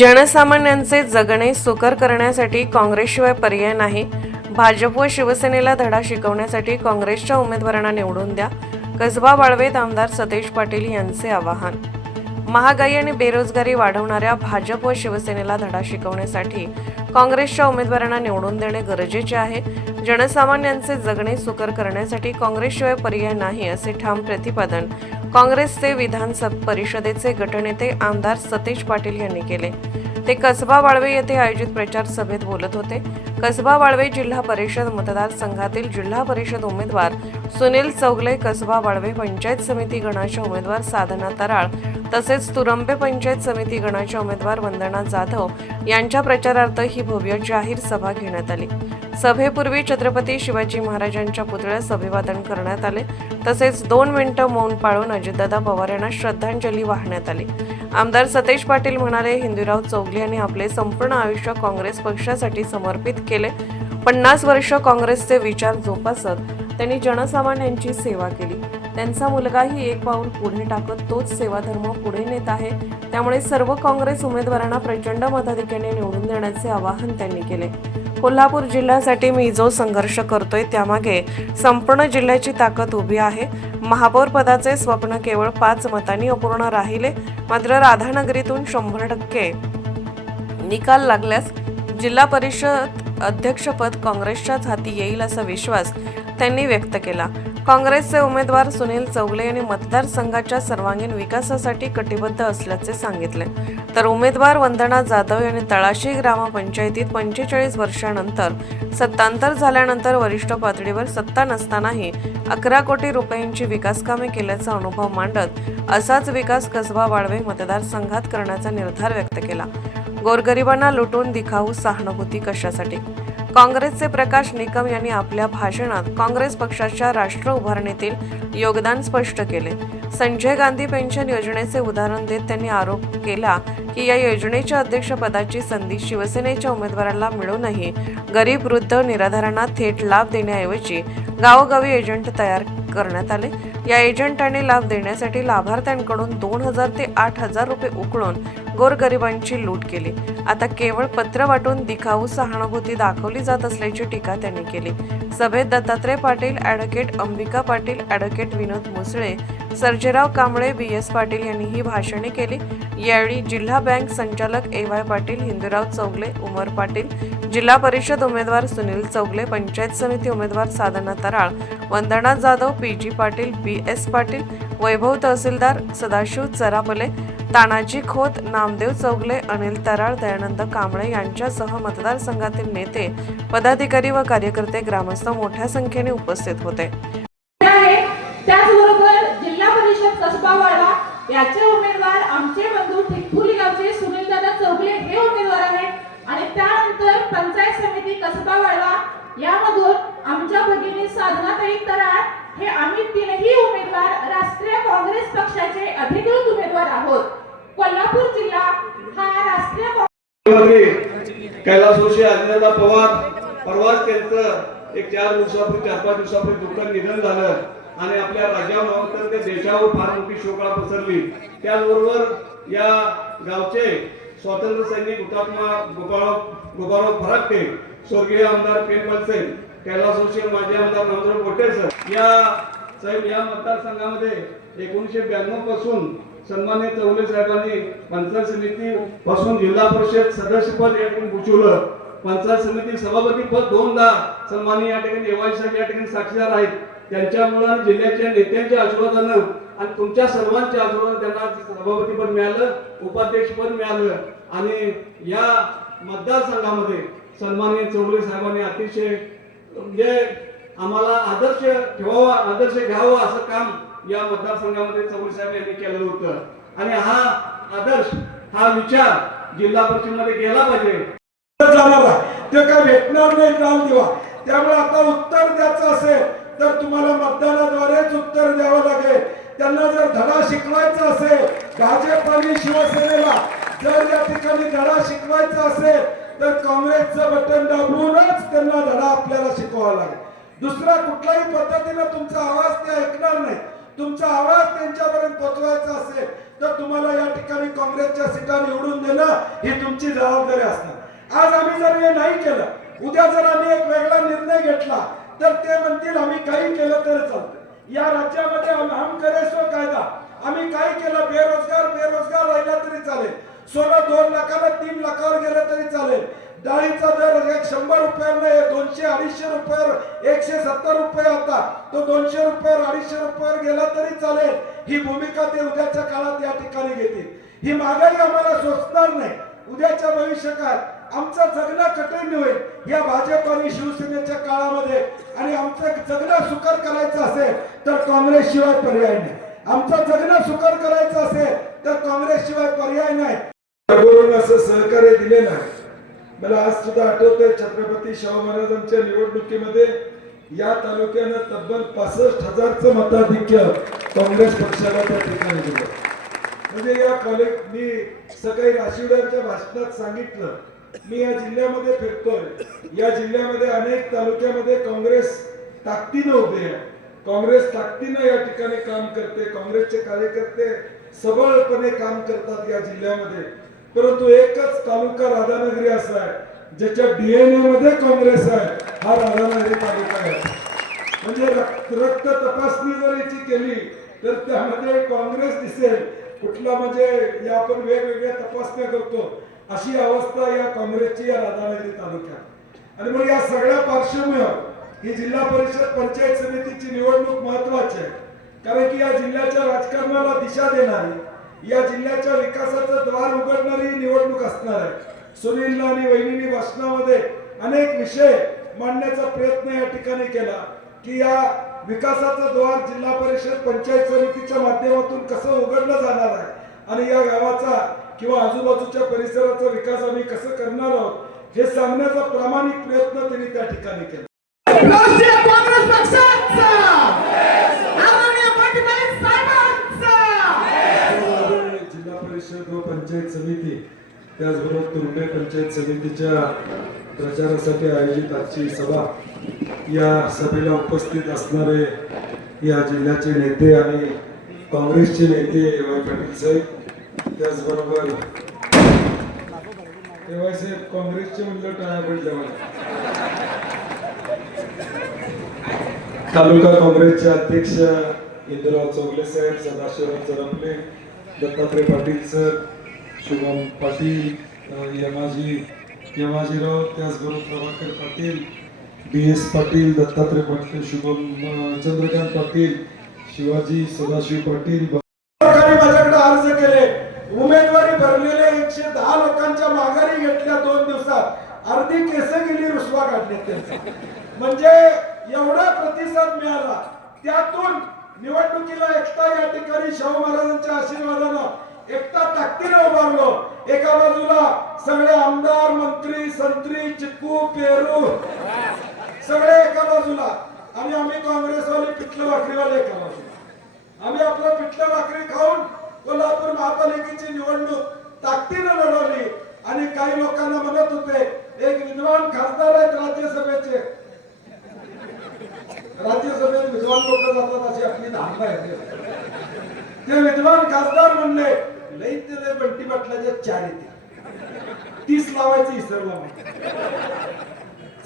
जनसामान्यांचे जगणे सुकर करण्यासाठी काँग्रेसशिवाय पर्याय नाही. भाजप व शिवसेनेला धडा शिकवण्यासाठी काँग्रेसच्या उमेदवारांना निवडून द्या. कसबा वाळवेत आमदार सतेज पाटील यांचे आवाहन. महागाई आणि बेरोजगारी वाढवणाऱ्या भाजप व शिवसेनेला धडा शिकवण्यासाठी काँग्रेसच्या उमेदवारांना निवडून देणे गरजेचे आहे. जनसामान्यांचे जगणे सुकर करण्यासाठी काँग्रेसशिवाय पर्याय नाही, असे ठाम प्रतिपादन काँग्रेसचे विधान परिषदेचे गटनेते आमदार सतेज पाटील यांनी केले. ते कसबा वाळवे येथे आयोजित प्रचार सभेत बोलत होते. कसबा वाळवे जिल्हा परिषद मतदारसंघातील जिल्हा परिषद उमेदवार सुनील चौगले, कसबा वाळवे पंचायत समिती गणाच्या उमेदवार साधना तराळ तसेच तुरंबे पंचायत समिती गणाच्या उमेदवार वंदना जाधव यांच्या प्रचारार्थ ही भव्य जाहीर सभा घेण्यात आली. सभेपूर्वी छत्रपती शिवाजी महाराजांच्या पुतळ्यास अभिवादन करण्यात आले. तसेच 2 मिनिटे मौन पाळून अजितदादा पवार यांना श्रद्धांजली वाहण्यात आली. आमदार सतेज पाटील म्हणाले, हिंदूराव चौगले यांनी आपले संपूर्ण आयुष्य काँग्रेस पक्षासाठी समर्पित केले. 50 वर्ष काँग्रेसचे विचार जोपासत त्यांनी जनसामान्यांची सेवा केली. त्यांचा मुलगाही एक पाऊल पुढे टाकत तोच सेवाधर्म पुढे नेत आहे. त्यामुळे सर्व काँग्रेस उमेदवारांना प्रचंड मताधिक्याने निवडून देण्याचे आवाहन त्यांनी केले. कोल्हापूर जिल्ह्यासाठी मी जो संघर्ष करतोय त्यामागे संपूर्ण जिल्ह्याची ताकद उभी आहे. महापौर पदाचे स्वप्न केवळ 5 मतांनी अपूर्ण राहिले. मात्र राधानगरीतून 100% निकाल लागल्यास जिल्हा परिषद अध्यक्षपद काँग्रेसच्याच हाती येईल असा विश्वास त्यांनी व्यक्त केला. काँग्रेसचे उमेदवार सुनील चौगले यांनी मतदारसंघाच्या सर्वांगीण विकासासाठी कटिबद्ध असल्याचे सांगितले. तर उमेदवार वंदना जाधव यांनी तळाशी ग्रामपंचायतीत 45 वर्षांनंतर सत्तांतर झाल्यानंतर वरिष्ठ पातळीवर सत्ता नसतानाही 11 कोटी रुपयांची विकास कामे केल्याचा अनुभव मांडत असाच विकास कसबा वाळवे मतदारसंघात करण्याचा निर्धार व्यक्त केला. गोरगरिबांना लुटून दिखाऊ सहानुभूती कशासाठी? काँग्रेसचे प्रकाश निकम यांनी आपल्या भाषणात काँग्रेस पक्षाच्या राष्ट्र उभारणीतील योगदान स्पष्ट केले. संजय गांधी पेन्शन योजनेचे उदाहरण देत त्यांनी आरोप केला की या योजनेच्या अध्यक्षपदाची संधी शिवसेनेच्या उमेदवाराला मिळूनही गरीब वृद्ध निराधारांना थेट लाभ देण्याऐवजी गावोगावी एजंट तयार करण्यात आले. या एजंटांनी लाभ देण्यासाठी लाभार्थ्यांकडून 2,000 ते 8,000 रुपये उकळून गोरगरिबांची लूट केली. आता केवळ पत्र वाटून दिखाऊ सहानुभूती दाखवली जात असल्याची टीका त्यांनी केली. सभेत दत्तात्रय पाटील, ॲडव्होकेट अंबिका पाटील, ॲडव्होकेट विनोद मुसळे, सर्जेराव कांबळे, BS पाटील यांनी ही भाषणे केली. यावेळी जिल्हा बँक संचालक AY पाटील, हिंदूराव चौगले, उमर पाटील, जिल्हा परिषद उमेदवार सुनील चौगले, पंचायत समिती उमेदवार साधना तराळ, वंदना जाधव, PG पाटील, BS पाटील, वैभव तहसीलदार, सदाशिव चरापले, तानाजी खोत, नामदेव चौगले, अनिल तराळ, दयानंद कांबळे यांच्यासह मतदारसंघातील नेते, पदाधिकारी व कार्यकर्ते, ग्रामस्थ मोठ्या संख्येने उपस्थित होते. त्याचबरोबर जिल्हा परिषद कसबा वाळवा याचे उमेदवार आमचे बंधू ठिकफुली गावचे सुनीलदादा चौगले हे उमेदवार आहेत आणि त्यानंतर पंचायत समिती कसबा वाळवा यामधून आमच्या भगिनी साधनाताई तराळ हे आम्ही 3ही उमेदवार राष्ट्रीय काँग्रेस पक्षाचे अधिकृत उमेदवार आहोत. कोल्हापूर जिल्हा हा राष्ट्रीय कैलास जोशी, अजितदादा पवार परवाच त्यांचं एक 4-5 दिवसापूर्वी दुःखद निधन झालं आणि आपल्या राज्यावर ते देशावर फार मोठी शोकळा पसरली. त्याचबरोबर या गावचे स्वातंत्र्य सैनिक हुतात्मा गोपाळराव फराटे, स्वर्गीय आमदार पेनवलसे, कैलास जोशी, माजी आमदार नामदेव गोटे सर या मतदारसंघामध्ये 1992 पासून सन्मान्य चौगले साहेबांनी पंचायत समिती पासून जिल्हा परिषद सदस्यपद या ठिकाणी भूषवलं. पंचायत समिती सभापती पद 2दा सन्मान्य या ठिकाणी AY साहेब या ठिकाणी साक्षीदार आहेत. त्यांच्यामुळे जिल्ह्याच्या नेत्यांच्या आशीर्वादानं आणि तुमच्या सर्वांच्या आशीर्वादानं त्यांना सभापती पद मिळालं, उपाध्यक्ष पद मिळालं आणि या मतदारसंघामध्ये सन्मान्य चौगले साहेबांनी अतिशय म्हणजे आम्हाला आदर्श ठेवावा, आदर्श घ्यावा असं काम या मतदारसंघामध्ये चौगले साहेब यांनी केलेलं होतं आणि हा आदर्श, हा विचार जिल्हा परिषदेमध्ये गेला पाहिजे. ते काय भेटणार नाही जाल दिवा. त्यामुळे आता उत्तर द्यायचं असेल तर तुम्हाला मतदानाद्वारेच उत्तर द्यावं लागेल. त्यांना जर धडा शिकवायचा असेल, भाजप आणि शिवसेनेला जर या ठिकाणी धडा शिकवायचा असेल तर काँग्रेसचं बटन दाबूनच त्यांना धडा आपल्याला शिकवावा लागेल. दुसरा कुठल्याही पद्धतीने तुमचा आवाज ते ऐकणार नाही. तुमचा आवाज त्यांच्यापर्यंत पोहोचवायचा असेल तर तुम्हाला या ठिकाणी ठिकाणी काँग्रेसच्या सीटा निवडून देणं ही तुमची जबाबदारी असणार. आज आम्ही जर हे नाही केलं, उद्या जर आम्ही एक वेगळा निर्णय घेतला तर ते म्हणतील आम्ही काही केलं तरी चालतं. या राज्यामध्ये हम करे सो कायदा, आम्ही काय केलं, बेरोजगार राहिला तरी चालेल, सोनं 2 लाखाला 3 लाखावर गेलं तरी चालेल, डाळीचा दर 100 रुपयावर 200-250 रुपयावर 170 रुपये होता, तो 200 रुपयावर 250 रुपयावर गेला तरी चालेल. ही भूमिका ते उद्याच्या काळात या ठिकाणी घेतील. ही महागाई आम्हाला सोसणार नाही. उद्याच्या भविष्यकाळात आमचं जगणं कठीण होईल या भाजप आणि शिवसेनेच्या काळामध्ये. आणि आमचं जगणं सुकर करायचं असेल तर काँग्रेस शिवाय पर्याय नाही. आमचं जगणं सुकर करायचं असेल तर काँग्रेस शिवाय पर्याय नाही. वरून असं सहकार्य दिले नाही. मला आज सुद्धा आठवतंय, छत्रपती शाहू महाराजांच्या निवडणुकीमध्ये या तालुक्यानं तब्बल 65,000चं मताधिक्य काँग्रेस पक्षाला त्या ठिकाणी दिलं. म्हणजे या मी सकाळी राशिवड्यांच्या भाषणात सांगितलं, मी या जिल्ह्यामध्ये फिरतोय, या जिल्ह्यामध्ये अनेक तालुक्यामध्ये काँग्रेस ताकदीनं उभे आहे, काँग्रेस ताकदीनं या ठिकाणी काम करते, काँग्रेसचे कार्यकर्ते सबळपणे काम करतात या जिल्ह्यामध्ये. परंतु एकच तालुका राधानगरी असा आहे ज्याच्या डीएनए मध्ये काँग्रेस आहे, हा राधानगरी तालुका आहे. म्हणजे रक्त तपासणी जर याची केली तर त्यामध्ये काँग्रेस दिसेल. कुठला म्हणजे या आपण वेगवेगळ्या तपासण्या करतो अशी अवस्था या काँग्रेसची या राधानगरी तालुक्यात. आणि मग या सगळ्या पार्श्वभूमीवर ही जिल्हा परिषद पंचायत समितीची निवडणूक महत्वाची आहे. कारण की या जिल्ह्याच्या राजकारणाला दिशा देणारी, या जिल्ह्याच्या विकासाचं द्वार उघडणारी निवडणूक असणार आहे. सुनील आणि वहिनींनी भाषणामध्ये अनेक विषय मांडण्याचा प्रयत्न या ठिकाणी केला की या विकासाचं द्वार जिल्हा परिषद पंचायत समितीच्या माध्यमातून कसं उघडलं जाणार आहे आणि या गावाचा किंवा आजूबाजूच्या परिसराचा विकास आम्ही कसं करणार आहोत हे सांगण्याचा प्रामाणिक प्रयत्न त्यांनी त्या ठिकाणी केला. राष्ट्रीय काँग्रेस पक्षाचा आदरणीय पाटील साहेबांचा जिल्हा परिषद व पंचायत समिती त्याचबरोबर तुर्भे पंचायत समितीच्या प्रचारासाठी आयोजित आजची सभा, या सभेला उपस्थित असणारे या जिल्ह्याचे नेते आणि काँग्रेसचे नेते वाय पाटील साहेब, त्याचबरोबर वाय साहेब काँग्रेसचे म्हणलं टाळ्या पडल्या मला. तालुका काँग्रेसचे अध्यक्ष इंदुराव चौगले साहेब, सदाशिवराव चरपले, दत्तात्रय पाटील सर, शुभम पाटील, यमाजीराव, त्याचबरोबर प्रभाकर पाटील, BS पाटील, दत्तात्रय पाटील, शुभम चंद्रकांत पाटील, शिवाजी सदाशिव पाटील. माझ्याकडे अर्ज केले, उमेदवारी भरलेले 110 लोकांच्या माघारी घेतल्या 2 दिवसात. अर्धी केस गेली, रुसवा काढण्यात त्यांचा. म्हणजे एवढा प्रतिसाद मिळाला. त्यातून निवडणुकीला एकटा या ठिकाणी शाहू महाराजांच्या आशीर्वादानं एकटा ताकदीने उभारलो. एका बाजूला सगळे आमदार, मंत्री, संत्री, चिक्कू, पेरू सगळे एका बाजूला आणि आम्ही काँग्रेसवाले पिठलं भाकरीवाले एका बाजूला. आम्ही आपलं पिठलं भाकरी खाऊन कोल्हापूर महापालिकेची निवडणूक ताकदीने लढवली. आणि काही लोकांना म्हणत होते, एक विद्वान खासदार आहेत राज्यसभेत विद्वान लोक जातात अशी आपली धारणा आहे. ते विद्वान खासदार म्हणले, लई ते बंटी पाटलाच्या 4 येते, 30 लावायचं इसरला.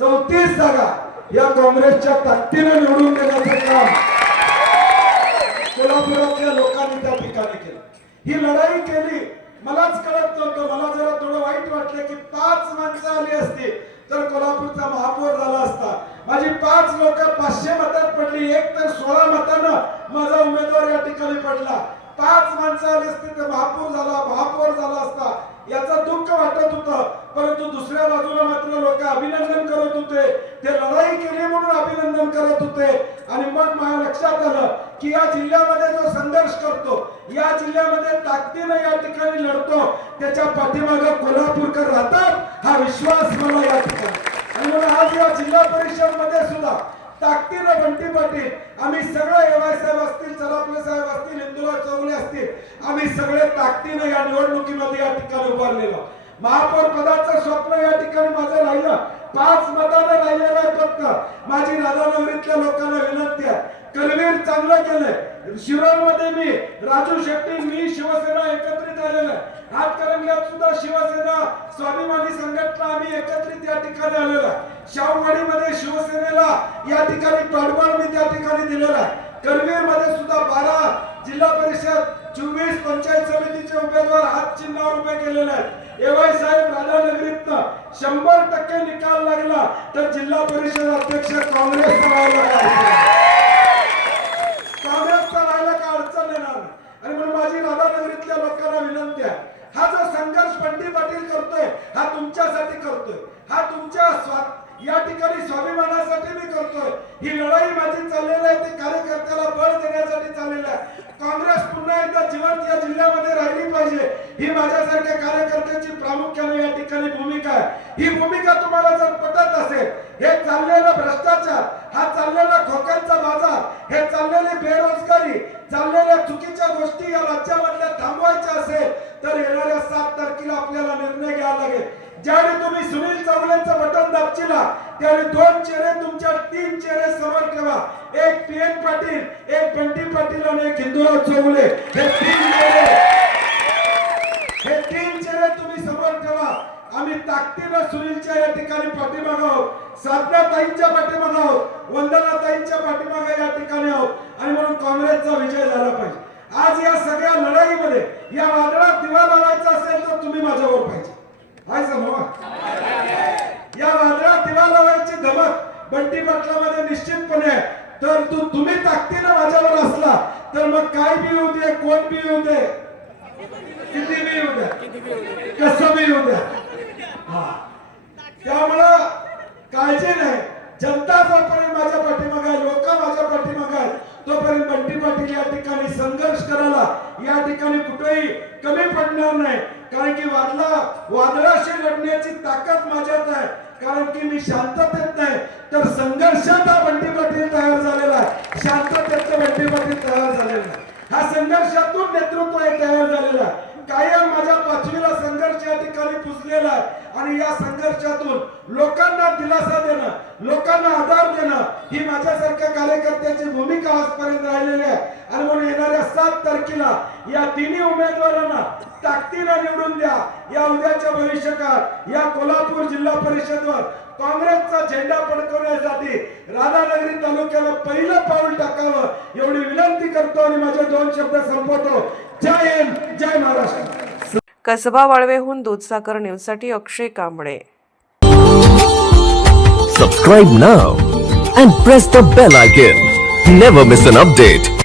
34 जागा या काँग्रेसच्या ताकदीने निवडून देण्याचं काम कोल्हापुरातल्या लोकांनी त्या ठिकाणी केलं. ही लढाई केली. मलाच कळत नव्हतं. मला जरा थोडं वाईट वाटलं की 5 माणसं आली असती तर कोल्हापूरचा महापौर झाला असता. माझी 5 लोक 500 मतात पडली. एक तर 16 मतानं माझा उमेदवार या ठिकाणी पडला. 5 माणसं आली असती तर महापौर झाला असता याचं दुःख वाटत होतं. परंतु दुसऱ्या बाजूला मात्र लोक अभिनंदन करत होते. ते लढाई केली म्हणून अभिनंदन करत होते. आणि मग मला लक्षात आलं की या जिल्ह्यामध्ये जो संघर्ष करतो, या जिल्ह्यामध्ये ताकदीने या ठिकाणी लढतो, त्याच्या पाठीमागे कोल्हापूरकर राहतात हा विश्वास मला या ठिकाणी. आणि म्हणून आज या जिल्हा परिषद मध्ये सुद्धा ताकदीने बंटी पाटील, आम्ही सगळे एवाय साहेब असतील, चलापले साहेब असतील, इंदुराव चौगले असतील, आम्ही सगळे ताकदीने या निवडणुकीमध्ये या ठिकाणी उभारलेलो. महापौर पदाचं स्वप्न या ठिकाणी माझं राहिलं. 5 मतानं राहिलेलं आहे फक्त. माझी राधानगरीतल्या लोकांना विनंती आहे, करवीर चांगलं केलंय. शिरोळमध्ये मी राजू शेट्टी, मी शिवसेना एकत्रित आलेलं आहे. हातकणंगल्यात सुद्धा शिवसेना स्वाभिमानी संघटना आम्ही एकत्रित या ठिकाणी आलेलो आहे. शाहूवाडीमध्ये शिवसेनेला या ठिकाणी पाठबळ मी त्या ठिकाणी दिलेला आहे. करवीर मध्ये सुद्धा 12 जिल्हा परिषद 24 पंचायत समितीचे उमेदवार हात चिन्हावर उभे केलेले आहेत. एवाय साहेब राधानगरीतनं 100% निकाल लागला तर जिल्हा परिषद अध्यक्ष काँग्रेसचा राहायला का अडचण येणार. आणि म्हणून माझी राधानगरीतल्या लोकांना विनंती आहे, हा जो संघर्ष बंटी पाटील करतोय हा तुमच्यासाठी करतोय, हा तुमच्या या ठिकाणी स्वाभिमानासाठी मी करतोय. ही लढाई माझी चाललेली आहे, ते कार्यकर्त्याला बळ देण्यासाठी चाललेली आहे. काँग्रेस पुन्हा एकदा जिवंत या जिल्ह्यामध्ये राहिली पाहिजे ही माझ्यासारख्या कार्यकर्त्याची प्रामुख्याने या ठिकाणी भूमिका आहे. ही भूमिका तुम्हाला जर पटत असेल, हे चाललेला भ्रष्टाचार, हा चाललेला खोक्यांचा बाजार, हे चाललेली बेरोजगारी, चाललेल्या चुकीच्या गोष्टी या राज्यामधल्या थांबवायच्या असेल तर येणाऱ्या 7 तारखेला आपल्याला निर्णय घ्यावा लागेल. ज्यावेळी तुम्ही सुनील चौगुलेंचं बटन दाबचिला त्यावेळी 2 चेहरे तुमच्या 3 चेहरे समोर ठेवा. एक पीएन पाटील, एक बंटी पाटील आणि एक हिंदुराव चौगुले. हे 3 चेहरे तुम्ही समोर ठेवा. आम्ही ताकदीनं सुनीलच्या या ठिकाणी पाठीमागे आहोत, साधनाताईंच्या पाठीमागे आहोत, वंदनाताईंच्या पाठीमागे या ठिकाणी आहोत. आणि म्हणून काँग्रेसचा विजय झाला पाहिजे. आज या सगळ्या लढाईमध्ये या वादळात दिवा लावायचा असेल तर तुम्ही माझ्यावर पाहिजे. हाय समोर या वादळात दिवा लावायची धमक बंटी पाटलामध्ये निश्चितपणे आहे. तर तुम्ही ताकदीनं माझ्यावर असला तर मग काय बी होऊ दे, कोण बी होऊ दे, किती बी होऊ द्या, कसं बी होऊ द्या. त्यामुळं काळजी नाही. जनता जोपर्यंत माझ्या पाठीमागे आहे, लोक माझ्या पाठीमागे आहेत, तोपर्यंत बंटी पाटील या ठिकाणी संघर्ष करायला या ठिकाणी कुठेही कमी पडणार नाही. कारण की वादळाशी लढण्याची ताकद माझ्यात आहे. कारण की मी शांततेत नाही तर संघर्षात हा बंटी पाटील तयार झालेला आहे. शांततेत बंटी पाटील तयार झालेला आहे. हा संघर्षातून नेतृत्व तयार झालेला आहे. कायम माझ्या 5वीला संघर्ष या ठिकाणी पुजलेला आहे. आणि या संघर्षातून लोकांना दिलासा देणं, लोकांना आधार देणं ही माझ्यासारख्या कार्यकर्त्याची भूमिका आजपर्यंत राहिलेली आहे. आणि म्हणून येणाऱ्या 7 तारखेला या तिन्ही उमेदवारांना ताकदीनं निवडून द्या. या उद्याच्या भविष्यकाळात या कोल्हापूर जिल्हा परिषदवर काँग्रेसचा झेंडा फडकवण्यासाठी राधानगरी तालुक्याला पहिलं पाऊल टाकावं एवढी विनंती करतो आणि माझे 2 शब्द संपवतो. जय हिंद, जय महाराष्ट्र. कसबा वाळवेहून दूधसागर न्यूजसाठी अक्षय Kamble. Subscribe now and press the bell icon. Never miss an update.